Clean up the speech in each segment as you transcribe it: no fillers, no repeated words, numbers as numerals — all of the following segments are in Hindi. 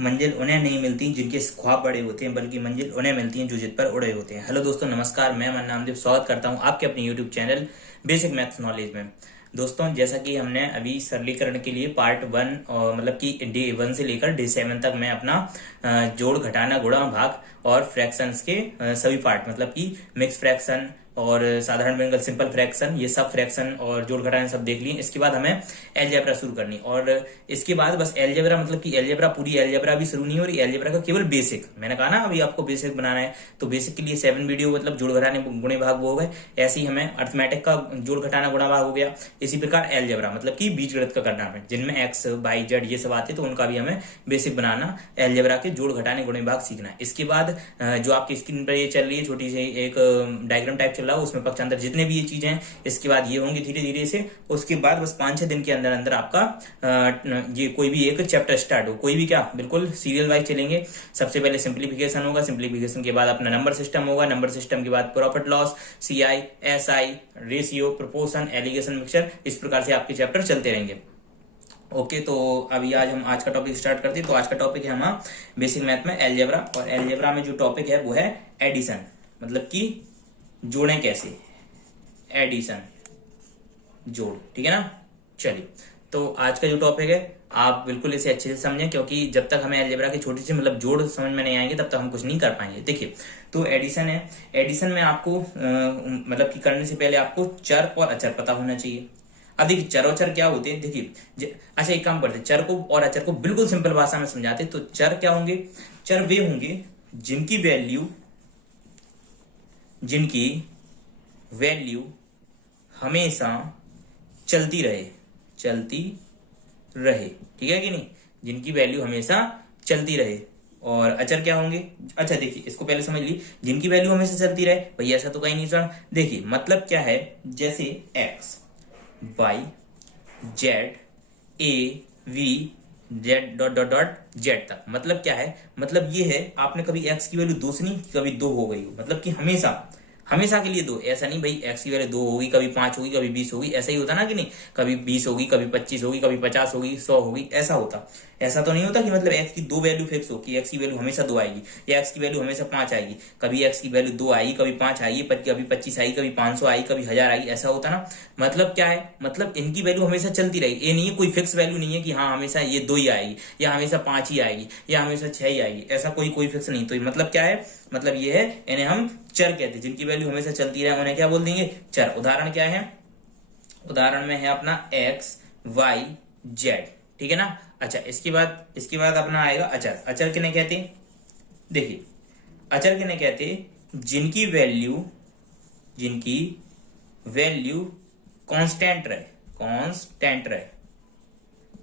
मंजिल उन्हें नहीं मिलती जिनके ख्वाब बड़े होते हैं, बल्कि मंजिल उन्हें मिलती हैं जो जिद पर उड़े होते हैं। हेलो दोस्तों, नमस्कार। मैं मन नामदेव स्वागत करता हूं आपके अपने YouTube channel basic maths knowledge में। दोस्तों, जैसा कि हमने अभी सरलीकरण के लिए पार्ट 1 और मतलब कि डे 1 से लेकर डे 7 तक मैं अपना जोड़, घटाना, गुणा, भाग और फ्रैक्शंस के सभी पार्ट मतलब कि मिक्स फ्रैक्शन और साधारण व्यंजक, सिंपल फ्रैक्शन, ये सब फ्रैक्शन और जोड़ घटाने सब देख लिए। इसके बाद हमें एलजेब्रा शुरू करनी, और इसके बाद बस एलजेब्रा मतलब कि एलजेब्रा, पूरी एलजेब्रा भी शुरू नहीं हो रही, एलजेब्रा का केवल बेसिक। मैंने कहा ना अभी आपको बेसिक बनाना है, तो बेसिक के लिए 7 वीडियो मतलब जोड़ घटाने गुणे भाग वो हो गए। ऐसे ही हमें अर्थमेटिक का जोड़ घटाना गुणा भाग हो गया। इसी प्रकार एलजेब्रा मतलब कि बीजगणित का करना है, जिनमें एक्स वाई जेड ये सब आते, तो उनका भी हमें बेसिक बनाना, एलजेब्रा के जोड़ घटाने गुणे भाग सीखना है। इसके बाद जो आपकी स्क्रीन पर ये चल रही है छोटी सी एक डायग्राम टाइप चल रहा है, उसमें पक्षांतर जितने भी ये चीजें हैं, इसके बाद ये होंगे धीरे धीरे से। उसके बाद बस 5-6 दिन के अंदर अंदर आपका ये कोई भी एक चैप्टर स्टार्ट हो, कोई भी क्या, बिल्कुल सीरियल वाइज चलेंगे। सबसे पहले सिंप्लीफिकेशन होगा, सिंप्लीफिकेशन के बाद अपना नंबर सिस्टम होगा, नंबर सिस्टम के बाद profit loss, CI, SI, ratio, proportion, alligation, mixture, इस प्रकार से आपके चैप्टर चलते रहेंगे। ओके, तो अभी आज का टॉपिक स्टार्ट करते हैं। तो आज का टॉपिक है हमारा बेसिक मैथ में एलजेब्रा, और एलजेब्रा में जो टॉपिक है वो है एडिशन, मतलब कि जोड़े कैसे, एडिशन, जोड़, ठीक है ना। चलिए, तो आज का जो टॉपिक है आप बिल्कुल इसे अच्छे से समझें, क्योंकि जब तक हमें एलजेब्रा की छोटी सी मतलब जोड़ समझ में नहीं आएंगे तब तक हम कुछ नहीं कर पाएंगे। देखिए, तो एडिशन है, एडिशन में आपको मतलब कि करने से पहले आपको चर और अचर पता होना चाहिए। अब देखिए, चर और अचर क्या होते हैं, देखिए अच्छा एक काम करते हैं, चर को और अचर को बिल्कुल सिंपल भाषा में समझाते। तो चर क्या होंगे, चर वे होंगे जिनकी वैल्यू हमेशा चलती रहे, ठीक है कि नहीं, जिनकी वैल्यू हमेशा चलती रहे। और अचर क्या होंगे, अच्छा देखिए इसको पहले समझ ली, जिनकी वैल्यू हमेशा चलती रहे, भैया ऐसा तो कहीं नहीं सुना। देखिए मतलब क्या है, जैसे x, y, z, a, v, z dot dot dot z तक, मतलब क्या है, मतलब ये है आपने कभी एक्स की वैल्यू 2 से नहीं, कभी 2 हो गई, मतलब कि हमेशा के लिए 2, ऐसा नहीं भाई एक्स की वैल्यू 2 होगी, कभी 5 होगी, कभी 20 होगी, ऐसा ही होता ना कि नहीं, कभी 20 होगी, कभी 25 होगी, कभी 50 होगी, 100 होगी, ऐसा होता। ऐसा तो नहीं होता कि मतलब एक्स की 2 वैल्यू फिक्स हो कि एक्स की वैल्यू हमेशा 2 आएगी या एक्स की वैल्यू हमेशा 5 आएगी। कभी एक्स की वैल्यू 2 आएगी, कभी 5 आएगी, कभी 25 आएगी, कभी 500 आएगी, कभी 1000 आएगी, ऐसा होता ना। मतलब क्या है, मतलब इनकी वैल्यू हमेशा चलती रहेगी। ये नहीं है कोई फिक्स वैल्यू नहीं है कि हाँ हमेशा ये 2 ही आएगी या हमेशा 5 ही आएगी या हमेशा 6 ही आएगी, ऐसा कोई फिक्स नहीं। तो मतलब क्या है, मतलब ये है, इन्हें हम चर कहते हैं, जिनकी वैल्यू हमेशा चलती रहे उन्हें क्या बोल देंगे, चर। उदाहरण क्या है, उदाहरण में है अपना एक्स, वाई, जेड, ठीक है ना। अच्छा, इसके बाद अपना आएगा अचर। अचर किन्हें कहते हैं, देखिए अचर किन्हें कहते हैं, जिनकी वैल्यू कांस्टेंट रहे,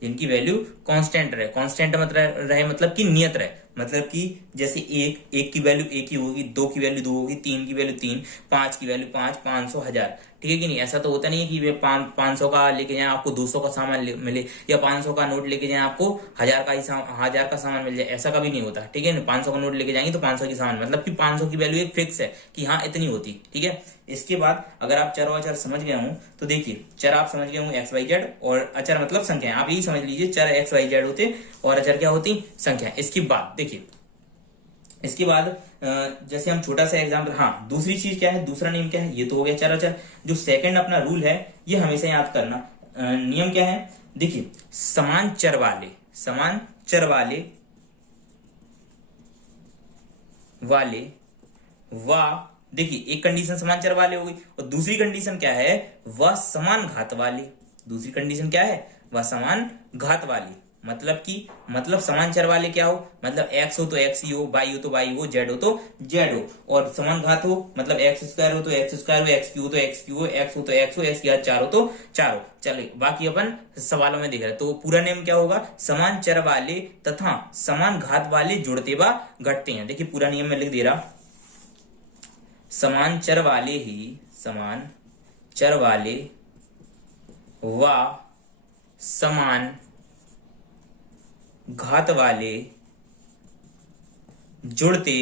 जिनकी वैल्यू कांस्टेंट रहे मतलब कि नियत रहे, मतलब कि जैसे एक की वैल्यू 1 ही होगी, 2 की वैल्यू 2 होगी, 3 की वैल्यू 3, 5 की वैल्यू 5, 500, 1000, ठीक है कि नहीं। ऐसा तो होता नहीं है कि वे 500 का लेके जाए आपको 200 का सामान मिले, या 500 का नोट लेके जाए आपको 1000 का सामान मिल जाए, ऐसा कभी नहीं होता, ठीक है ना। 500 का नोट लेके जाएंगे तो 500 की सामान, मतलब कि 500 की वैल्यू एक फिक्स है कि हाँ इतनी होती, ठीक है। इसके बाद अगर आप चर और अचर समझ गए हो तो देखिए, चर आप समझ गए हो एक्स वाई जेड, और अचर मतलब संख्या, आप यही समझ लीजिए, चर एक्स वाई जेड होते और अचर क्या होती, संख्या। इसके बाद देखिए, इसके बाद जैसे हम छोटा सा एग्जाम्पल, हाँ दूसरी चीज क्या है, दूसरा नियम क्या है, ये तो हो गया चर अचर। जो सेकंड अपना रूल है, ये हमेशा याद करना, नियम क्या है, देखिए समान चर वाले वा, देखिए एक कंडीशन समान चर वाले हो गई, और दूसरी कंडीशन क्या है, वह समान घात वाले। दूसरी कंडीशन क्या है, वह समान घात वाली, मतलब समान चर वाले क्या हो, मतलब एक्स हो तो एक्स ही हो, वाई हो तो वाई हो, जेड हो तो जेड हो, और समान घात हो मतलब एक्स स्क्वायर हो तो एक्स स्क्वायर हो, एक्स क्यू हो तो एक्स क्यू हो, एक्स हो तो एक्स हो, एक्स की घात 4 हो तो 4 हो। चलिए बाकी अपन सवालों में देख रहे हैं। तो पूरा नेम क्या होगा, समान चर वाले तथा समान घात वाले जुड़ते व घटते हैं। देखिए पूरा नियम में लिख दे रहा, समान चर वाले व समान घात वाले जुड़ते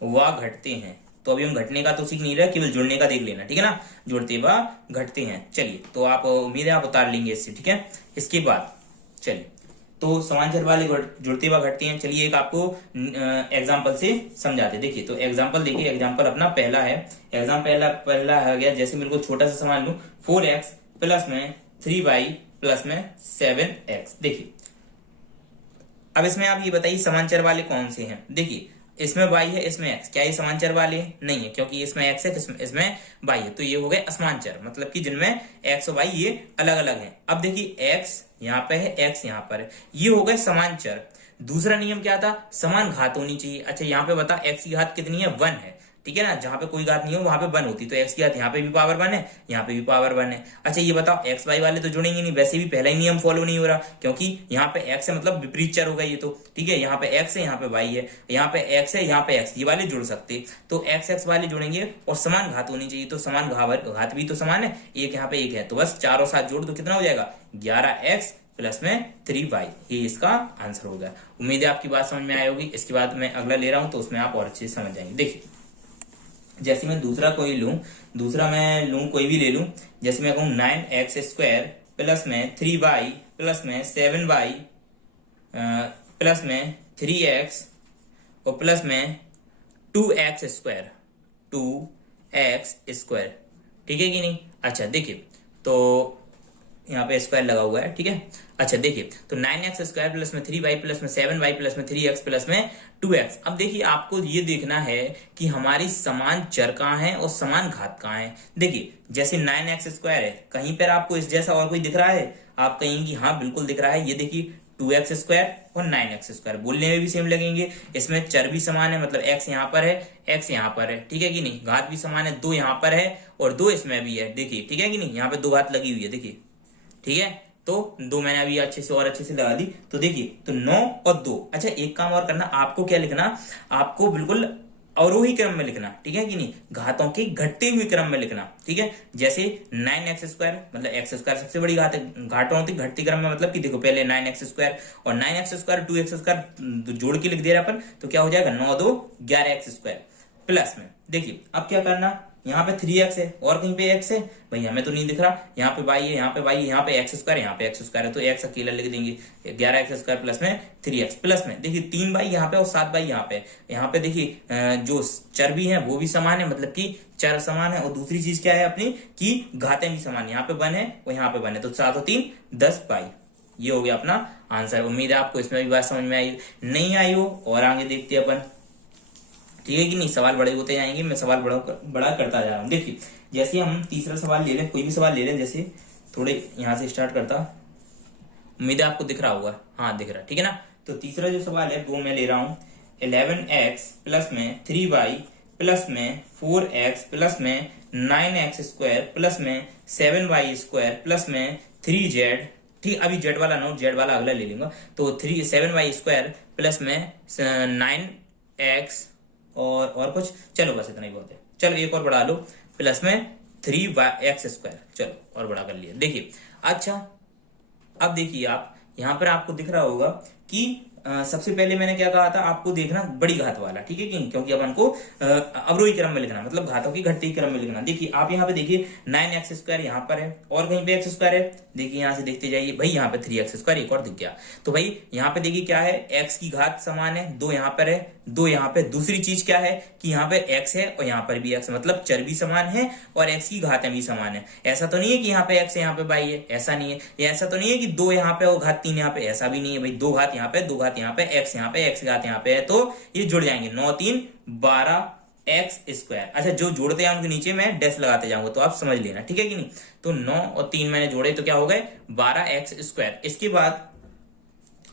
व घटते हैं। तो अभी हम घटने का तो सीख नहीं रहे, केवल जुड़ने का देख लेना, ठीक है ना। जुड़ते व घटते हैं। चलिए, तो आप उम्मीद है आप उतार लेंगे इससे, ठीक है। इसके बाद चलिए, तो समान चर वाले जुड़ती व घटती हैं। चलिए एक आपको एग्जाम्पल से समझाते। देखिए तो एग्जाम्पल देखिए, एग्जाम्पल अपना पहला है। एग्जाम्पल पहला है गया, जैसे मेरे को छोटा सा सवाल लू 4x प्लस में 3y प्लस में 7x। देखिए अब इसमें आप ये बताइए समांतर वाले कौन से हैं। देखिए इसमें y है, इसमें x, क्या ये समांतर वाले नहीं है, क्योंकि इसमें x है, इसमें y है, तो ये हो गए असमांतर, मतलब कि जिनमें x और y ये अलग अलग हैं। अब देखिए x यहाँ पे है, x यहाँ पर है, ये हो गए समांतर। दूसरा नियम क्या था, समान घात होनी चाहिए। अच्छा यहाँ पे बता x की घात कितनी है, 1 है, ठीक है ना, जहां पे कोई घात नहीं हो वहां पे 1 होती, तो x की घात यहाँ पे भी पावर 1 है, यहाँ पे भी पावर 1 है। अच्छा ये बताओ x y वाले तो जुड़ेंगे नहीं, वैसे भी पहला ही नियम फॉलो नहीं हो रहा, क्योंकि यहाँ पे x है मतलब विपरीत चर होगा ये तो, ठीक है, यहाँ पे x है, यहाँ पे y है, यहाँ पे x है, यहाँ पे x, ये वाले जुड़ सकते, तो x वाले जुड़ेंगे और समान घात होनी चाहिए, तो समान घात भी तो समान है, एक यहाँ पे एक है, तो बस चारों साथ जोड़ दो, कितना हो जाएगा 11x प्लस में 3y, ये इसका आंसर हो गया। उम्मीद है आपकी बात समझ में आई होगी। इसके बाद मैं अगला ले रहा हूं तो उसमें आप और अच्छे से समझ जाएंगे। देखिए जैसे मैं दूसरा कोई लूं, दूसरा मैं लूं कोई भी ले लूं, जैसे मैं कहूं 9x स्क्वायर प्लस में 3y प्लस में 7y प्लस में 3x और प्लस में 2x स्क्वायर, 2x स्क्वायर, ठीक है कि नहीं। अच्छा देखिए तो यहाँ पे स्क्वायर लगा हुआ है, ठीक है। अच्छा देखिए तो 9x स्क्वायर प्लस में 3y प्लस में 7y प्लस में 3x प्लस में 2x। अब देखिए आपको ये देखना है कि हमारी समान चर कहाँ है और समान घात कहाँ है। देखिए जैसे 9x स्क्वायर है, कहीं पर आपको इस जैसा और कोई दिख रहा है, आप कहेंगे कि हाँ बिल्कुल दिख रहा है, ये देखिए 2x स्क्वायर और 9x स्क्वायर, बोलने में भी सेम लगेंगे, इसमें चर भी समान है, मतलब x यहाँ पर है, x यहाँ पर है, ठीक है कि नहीं, घात भी समान है, 2 यहाँ पर है और 2 इसमें भी है, देखिए, ठीक है कि नहीं, यहाँ पे 2 घात लगी हुई है, देखिए, ठीक है, तो 2 मैंने अभी अच्छे से और अच्छे से लगा दी, तो देखिए तो 9 और 2। अच्छा एक काम और करना, आपको क्या लिखना, आपको बिल्कुल अवरोही क्रम में लिखना, ठीक है कि नहीं, घातों के घटते हुए क्रम में लिखना, ठीक है। जैसे 9x स्क्वायर, मतलब x स्क्वायर सबसे बड़ी घात है, घातों होती घटती क्रम में, मतलब कि देखो पहले 9x स्क्वायर और 9x स्क्वायर 2x स्क्वायर जोड़ के लिख दे रहा अपन, तो क्या हो जाएगा 9 2 11x स्क्वायर प्लस में। देखिए अब क्या करना, यहाँ पे 3x है और कहीं पे x है, भाई हमें तो नहीं दिख रहा, यहाँ पे y है, यहाँ पे y है, यहाँ पे x स्क्वायर, यहाँ पे x स्क्वायर है, तो x अकेला लिख देंगे, 11x स्क्वायर प्लस में 3x प्लस में, देखिए 3y यहाँ पे और 7y यहाँ पे देखिए जो चर भी है वो भी समान है, मतलब कि चर समान है, और दूसरी चीज क्या है अपनी कि घातें भी समान, यहाँ पे 1 है और यहाँ पे 1 है, तो 7 और 3 10y, ये हो गया अपना आंसर। उम्मीद है आपको इसमें भी बात समझ में आई, नहीं आई हो और आगे देखते हैं अपन, ठीक है कि नहीं, सवाल बड़े होते जाएंगे, मैं सवाल बड़ा करता जा रहा हूं। देखिए जैसे हम तीसरा सवाल ले लें, कोई भी सवाल ले लें, जैसे थोड़े यहां से स्टार्ट करता, उम्मीद है आपको दिख रहा होगा, हाँ दिख रहा, ठीक है ना। तो तीसरा जो सवाल है वो मैं ले रहा हूं 11x प्लस में 3y प्लस में 4x प्लस में 9x स्क्वायर प्लस में 7y स्क्वायर प्लस में 3z, ठीक, अभी जेड वाला नोट, जेड वाला अगला ले लूंगा, तो 7y स्क्वायर प्लस में 9x और कुछ, चलो बस इतना ही बहुत है, चलो एक और बढ़ा लो, प्लस में 3x स्क्वायर, चलो और बड़ा कर लिया। देखिए अच्छा अब देखिए आप यहां पर आपको दिख रहा होगा कि सबसे पहले मैंने क्या कहा था, आपको देखना बड़ी घात वाला, ठीक है कि, क्योंकि अपन को अवरोही क्रम में लिखना, मतलब घातों की घटती क्रम में लिखना। देखिए आप यहाँ पे देखिए 9x स्क्वायर यहाँ पर है और कहीं पे x स्क्वायर है, देखिए यहाँ से देखते जाइए, भाई यहाँ पे 3x स्क्वायर एक और दिख गया, तो भाई यहाँ पे देखिए क्या है, x की घात समान है, 2 यहाँ पर है, 2 यहाँ पे, दूसरी चीज क्या है कि यहाँ पे x है और यहाँ पर भी x, मतलब चर भी समान है और x की घातें भी समान है। ऐसा तो नहीं है कि यहाँ पे x है यहाँ पे y है, ऐसा नहीं है, ऐसा तो नहीं है कि 2 यहाँ पे और घात 3 यहाँ पे, ऐसा भी नहीं है भाई, 2 घात यहाँ पे, 2 घात यहाँ पे, x यहाँ पे, x घात यहाँ पे है, तो ये जुड़ जाएंगे, 9 3 12 x स्क्वायर। अच्छा जो जोड़ते हैं उनके नीचे मैं डैश लगाते जाऊंगा, तो आप समझ लेना, ठीक है कि नहीं। तो 9 और 3 मैंने जोड़े तो क्या हो गए 12x स्क्वायर। इसके बाद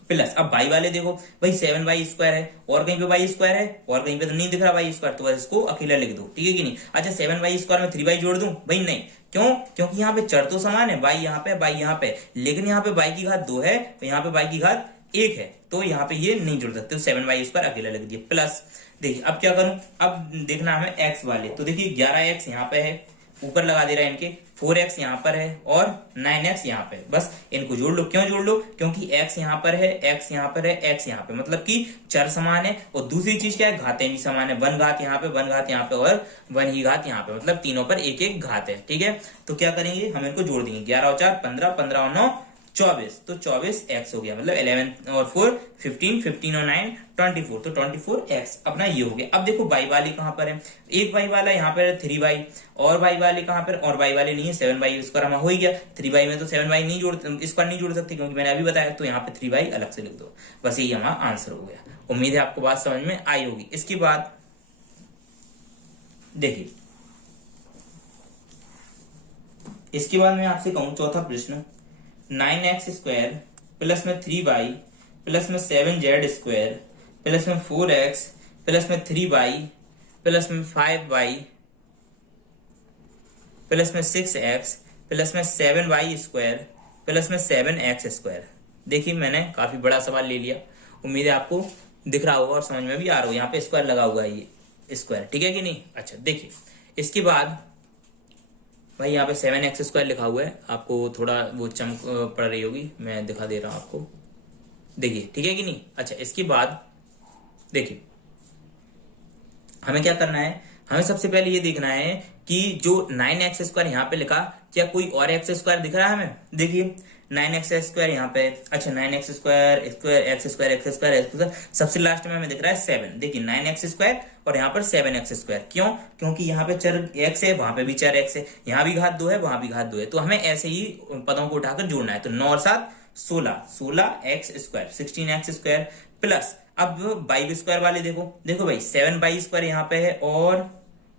प्लस, अब y वाले देखो भाई 7y स्क्वायर है और कहीं पे y स्क्वायर है और कहीं पे तो नहीं दिख रहा y स्क्वायर, तो बस इसको अकेला लिख दो, ठीक है कि नहीं। अच्छा 7y स्क्वायर में 3y जोड़ दूं, भाई नहीं, क्यों, क्योंकि यहाँ पे चर तो समान है, y यहाँ पे y यहाँ पे, लेकिन यहाँ पे y की घात 2 है तो यहाँ पे y की घात 1 है, तो यहाँ पे ये नहीं जुड़ सकते, 7y स्क्वायर अकेला लिख दिया प्लस। देखिए अब क्या करूं, अब देखना हमें x वाले, तो देखिए 11x यहाँ पे है, ऊपर लगा दे रहा है इनके, 4x यहाँ पर है और 9x यहाँ पे, बस इनको जोड़ लो। क्यों जोड़ लो, क्योंकि x यहाँ पर है, x यहाँ पर है, x यहाँ पे, मतलब कि चर समान है, और दूसरी चीज क्या है, घातें भी समान है, 1 घात यहाँ पे, 1 घात यहाँ पे और 1 ही घात यहाँ पे, मतलब तीनों पर एक एक घात है, ठीक है। तो क्या करेंगे, हम इनको जोड़ देंगे, 11 और 4 15, 15 और 9 24, तो 24x हो गया, मतलब 11 और 4 15, 15 और 9 24, तो 24x अपना ये हो गया। अब देखो बाई वाली कहां पर है, एक बाई वाला यहाँ पर 3y, और बाई वाले कहां पर, और बाई वाले नहीं है 7y स्क्वायर हमारा हो ही गया। 3y में तो 7y नहीं जोड़ स्क्वायर नहीं जोड़ सकते क्योंकि मैंने अभी बताया, तो यहाँ पे 3y अलग से लिख दो, बस यही हमारा आंसर हो गया। उम्मीद है आपको बात समझ में आई होगी। इसके बाद देखिए, इसके बाद मैं आपसे कहूं चौथा प्रश्न, 9x स्क्वायर प्लस में 3y प्लस में 7z स्क्वायर प्लस में 4x प्लस में 3y प्लस में 5y प्लस में 6x प्लस में 7y स्क्वायर प्लस में 7x स्क्वायर। देखिए मैंने काफी बड़ा सवाल ले लिया, उम्मीद है आपको दिख रहा होगा और समझ में भी आ रहा होगा। यहाँ पे स्क्वायर लगा हुआ है, ये स्क्वायर, ठीक है कि नहीं। अच्छा देखिए, इसके बाद भाई यहाँ पे 7x स्क्वायर लिखा हुआ है, आपको थोड़ा वो चमक पड़ रही होगी, मैं दिखा दे रहा हूं आपको, देखिए ठीक है कि नहीं। अच्छा इसके बाद देखिए, हमें क्या करना है, हमें सबसे पहले ये देखना है कि जो 9x स्क्वायर यहाँ पे लिखा, क्या कोई और एक्स स्क्वायर दिख रहा है हमें। देखिए 9x स्क्वायर यहाँ पे, अच्छा 9x square square x square x square x square, सबसे लास्ट में हमें दिख रहा है 7। देखिए 9x स्क्वायर और यहाँ पर 7x स्क्वायर, क्यों, क्योंकि यहाँ पे चर x है, वहां पे भी चर x है, यहाँ भी घात 2 है, वहां भी घात 2 है, तो हमें ऐसे ही पदों को उठाकर जोड़ना है। तो 9 और 7 16, 16x square 16x square plus, अब बाई स्क्वायर वाले देखो, देखो भाई 7 स्क्वायर यहाँ पे है, और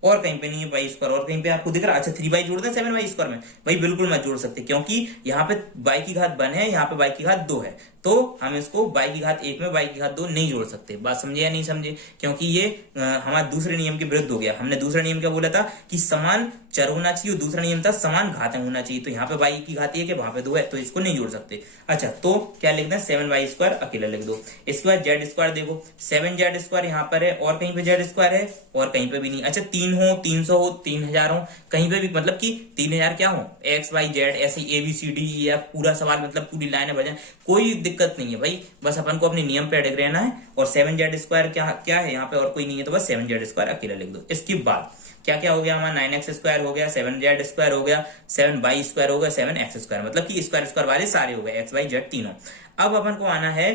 कहीं पे नहीं है बाई स्क्वायर, और कहीं पे आपको दिख रहा है। अच्छा 3 जोड़ दें 7 स्क्वायर में, भाई बिल्कुल मत जोड़ सकते क्योंकि यहाँ पे बाई की घात 1 है, यहाँ पे बाई की घात 2 है, तो हम इसको बाई की घात 1 में बाई की घात 2 नहीं जोड़ सकते। बात समझे या नहीं समझे, क्योंकि ये हमारे दूसरे नियम के विरुद्ध हो गया। हमने दूसरा नियम क्या बोला था कि समान चर होना चाहिए, और दूसरा नियम था समान घातें होना चाहिए, तो यहाँ पे बाई की घात 1 है, वहां पे 2 है, तो इसको नहीं जोड़ सकते। अच्छा तो क्या लिख दें, 7y स्क्वायर अकेला लिख दो। इसके बाद जेड स्क्वायर देखो, 7z स्क्वायर यहाँ पर है, और कहीं पे जेड स्क्वायर है, और कहीं पे भी नहीं। अच्छा 3 हो, 300 हो, 3000 हो, कहीं पे भी, मतलब कि 3000 क्या हो, एक्स वाई जेड ऐसे ABCDEF पूरा सवाल, मतलब पूरी लाइन बजाए, कोई दिक्कत नहीं है भाई, बस अपन को अपने नियम पे अड़क रहना है। और 7z स्क्वायर क्या क्या है यहाँ पे, और कोई नहीं है, तो बस 7z स्क्वायर अकेला लिख दो। इसके बाद क्या क्या हो गया हमारा, 9x स्क्वायर हो गया, 7z स्क्वायर हो गया, 7y स्क्वायर हो गया, 7x स्क्वायर, मतलब कि स्क्वायर स्क्वायर वाले सारे हो गए, x y z तीनों। अब अपन को आना है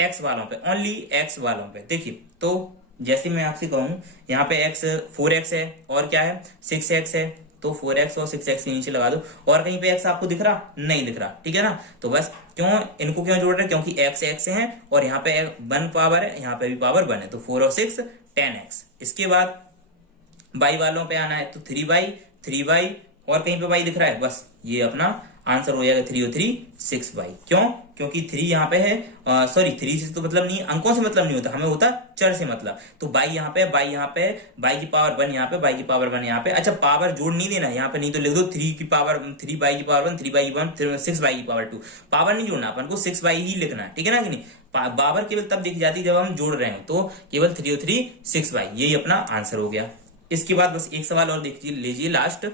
x वालों पे, ओनली x वालों पे। देखिए तो जैसे मैं आपसे कहूं, यहाँ पे x 4x है, और क्या है 6x है, तो 4x और 6x के नीचे लगा दो, और कहीं पे x आपको दिख रहा, नहीं दिख रहा, ठीक है ना। तो बस क्यों इनको क्यों जोड़ रहे हैं, क्योंकि x है, और यहाँ पे 1 पावर है, यहाँ पे भी पावर 1 है, तो 4 और 6 10x। इसके बाद बाई वालों पे आना है, तो 3y और कहीं पे बाई दिख रहा है, बस ये अपना आंसर हो जाएगा 3 और 3 6y। क्यों, क्योंकि 3 यहाँ पे है, सॉरी 3 से तो मतलब नहीं, अंकों से मतलब नहीं होता, हमें होता चर से मतलब। तो बाई यहाँ पे, बाई यहाँ पे, बाई की पावर 1 यहाँ पे, बाई की पावर 1 यहाँ पे। अच्छा पावर जोड़ नहीं देना यहाँ पे, नहीं तो लिख दो 3 की पावर 3 बाई की पावर 1 3 बाई की पावर 6 बाई की पावर 2। पावर नहीं जोड़ना, अपन को 6 बाई ही लिखना है, ठीक है ना कि नहीं। पावर केवल तब दिख जाती है जब हम जोड़ रहे हैं, तो केवल 3 और 3 6 बाई, यही अपना आंसर हो गया। इसके बाद बस एक सवाल और देख लीजिए लास्ट,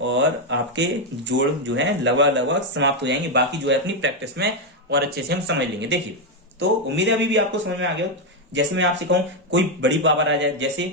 और आपके जोड़ जो है लगभग समाप्त हो जाएंगे, बाकी जो है अपनी प्रैक्टिस में और अच्छे से हम समझ लेंगे। देखिए तो उम्मीद है अभी भी आपको समझ में आ गया। जैसे मैं आपसे कहूं कोई बड़ी पावर आ जाए, जैसे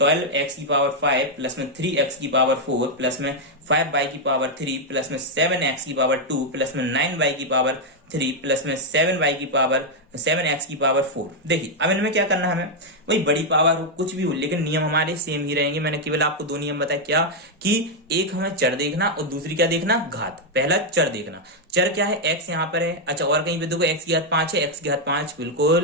12x की पावर 5 प्लस में 3x की पावर 4 प्लस में 5y की पावर 3 प्लस में 7x की पावर 2 प्लस में 9y की पावर 3 प्लस में 7y की पावर 7x की पावर 4। देखिए अब इनमें क्या करना है, हमें वही बड़ी पावर हो कुछ भी हो, लेकिन नियम हमारे सेम ही रहेंगे। मैंने केवल आपको 2 नियम बताया, क्या कि एक हमें चर देखना और दूसरी क्या देखना, घात। पहला चर देखना, चर क्या है, x यहाँ पर है। अच्छा और कहीं पे देखो x की घात 5 है, x की घात 5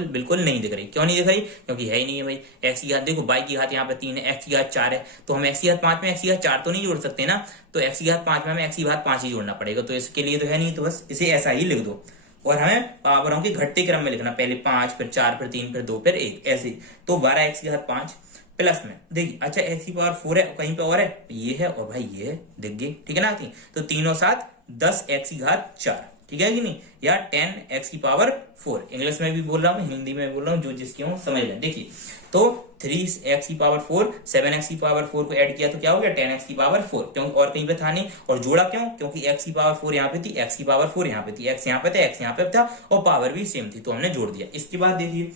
बिल्कुल नहीं दिख रही। क्यों नहीं दिख रही, क्योंकि है ही नहीं है भाई। x की घात देखो, y की घात यहाँ पे 3 है, x की घात 4 है, तो हम x की घात 5 में x की घात 4 तो नहीं जोड़ सकते ना, तो x की घात 5 में हमें x की घात 5 ही जोड़ना पड़ेगा, तो इसके लिए तो है नहीं, तो बस इसे ऐसा ही लिख दो। और हमें पावरों के घटते क्रम में लिखना, पहले 5 फिर 4 फिर 3 फिर 2 फिर 1 ऐसे। तो 12x की घात 5 प्लस में, देखिए अच्छा x की पावर 4 है, कहीं पे और है, ये है और भाई ये है, दिख गई, ठीक है ना। तो 3 और 7 10x की घात 4, ठीक है कि नहीं, या 10x की पावर 4। इंग्लिश में भी बोल रहा हूँ, हिंदी में बोल रहा हूँ, जो जिसकी हूँ समझ लें। देखिए तो 3x की पावर 4 7x की पावर 4 को ऐड किया तो क्या हो गया 10x की पावर 4, क्योंकि और कहीं पे था नहीं। और जोड़ा क्यों, क्योंकि x की पावर 4 यहाँ पे थी, x की पावर 4 यहाँ पे थी, x यहाँ पे था, x यहाँ पे था, और पावर भी सेम थी, तो हमने जोड़ दिया। इसके बाद देखिए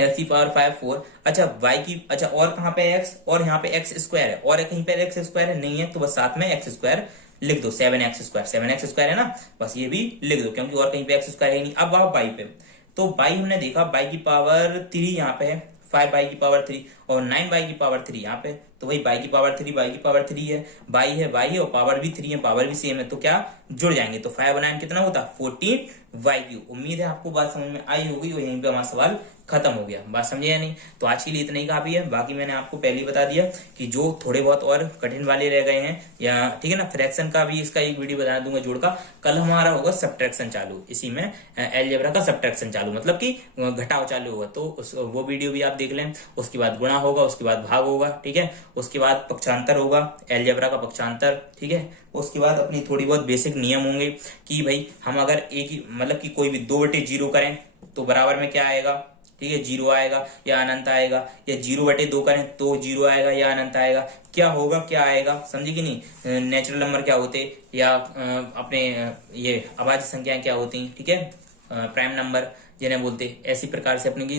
x की पावर 5 4, अच्छा y की, अच्छा और कहाँ पे x, और यहाँ पे x स्क्वायर है, और कहीं पे x स्क्वायर है नहीं है, तो बस साथ में x स्क्वायर लिख दो 7x², 7x² है ना, बस ये भी लिख दो क्योंकि और कहीं पे x² है नहीं। अब आओ बाई पे, तो बाई हमने देखा बाई की पावर 3 यहाँ पे है, 5 बाई की पावर 3 और 9 बाई की पावर 3 यहाँ पे, तो वही बाई की पावर 3 बाई की पावर 3 है, बाई है बाई है और पावर भी 3 है, पावर भी सेम है, तो क्या जुड़ जाएंगे, तो 5 और 9 कितना होता 14y³। उम्मीद है आपको बात समझ में आई होगी और यहीं पे हमारा सवाल खत्म हो गया। बात समझे या नहीं? तो आज के लिए इतना ही काफी है। बाकी मैंने आपको पहले ही बता दिया कि जो थोड़े बहुत और कठिन वाले रह गए हैं, या ठीक है ना, फ्रैक्शन का भी इसका एक वीडियो बता दूंगा जोड़ का। कल हमारा होगा सब्ट्रैक्शन चालू, इसी में अलजेब्रा का सब्ट्रैक्शन चालू, मतलब कि घटाव चालू होगा, तो वो वीडियो भी आप देख लें। उसके बाद गुणा होगा, उसके बाद भाग होगा, ठीक है, उसके बाद पक्षांतर होगा, अलजेब्रा का पक्षांतर, ठीक है। उसके बाद अपनी थोड़ी बहुत बेसिक नियम होंगे कि भाई हम अगर एक ही मतलब कि कोई भी 2/0 करें तो बराबर में क्या आएगा, ठीक है, 0 आएगा या अनंत आएगा, या 0/2 करें तो 0 आएगा या अनंत आएगा, क्या होगा क्या आएगा, समझे कि नहीं। नेचुरल नंबर क्या होते, या अपने ये अभाज्य संख्याएं क्या होती, ठीक है, प्राइम नंबर जिन्हें बोलते, ऐसी प्रकार से अपने की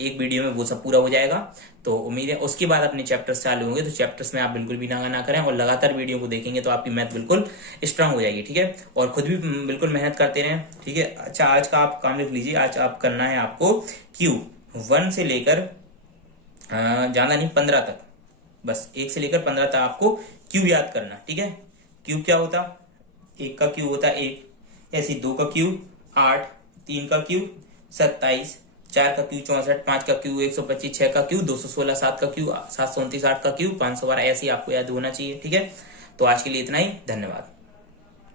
एक वीडियो में वो सब पूरा हो जाएगा। तो उम्मीद है उसके बाद अपने चैप्टर्स चालू होंगे, तो चैप्टर्स में आप बिल्कुल भी नागा ना करें और लगातार वीडियो को देखेंगे तो आपकी मैथ बिल्कुल स्ट्रांग हो जाएगी, ठीक है। और खुद भी बिल्कुल मेहनत करते रहें, ठीक है। अच्छा, आज का आप काम लिख लीजिए, आज आप करना है आपको Q1 से लेकर ज्यादा नहीं 15 तक, बस 1 से लेकर 15 तक आपको Q याद करना, ठीक है। Q क्या होता, 1 का Q होता 1, ऐसी 2 का Q 8, 3 का Q 27, 4 का Q 64, 5 का Q 125, 6 का Q 216, 7 का Q 729, 8 का Q 512, ऐसे ही आपको याद होना चाहिए, ठीक है। तो आज के लिए इतना ही, धन्यवाद।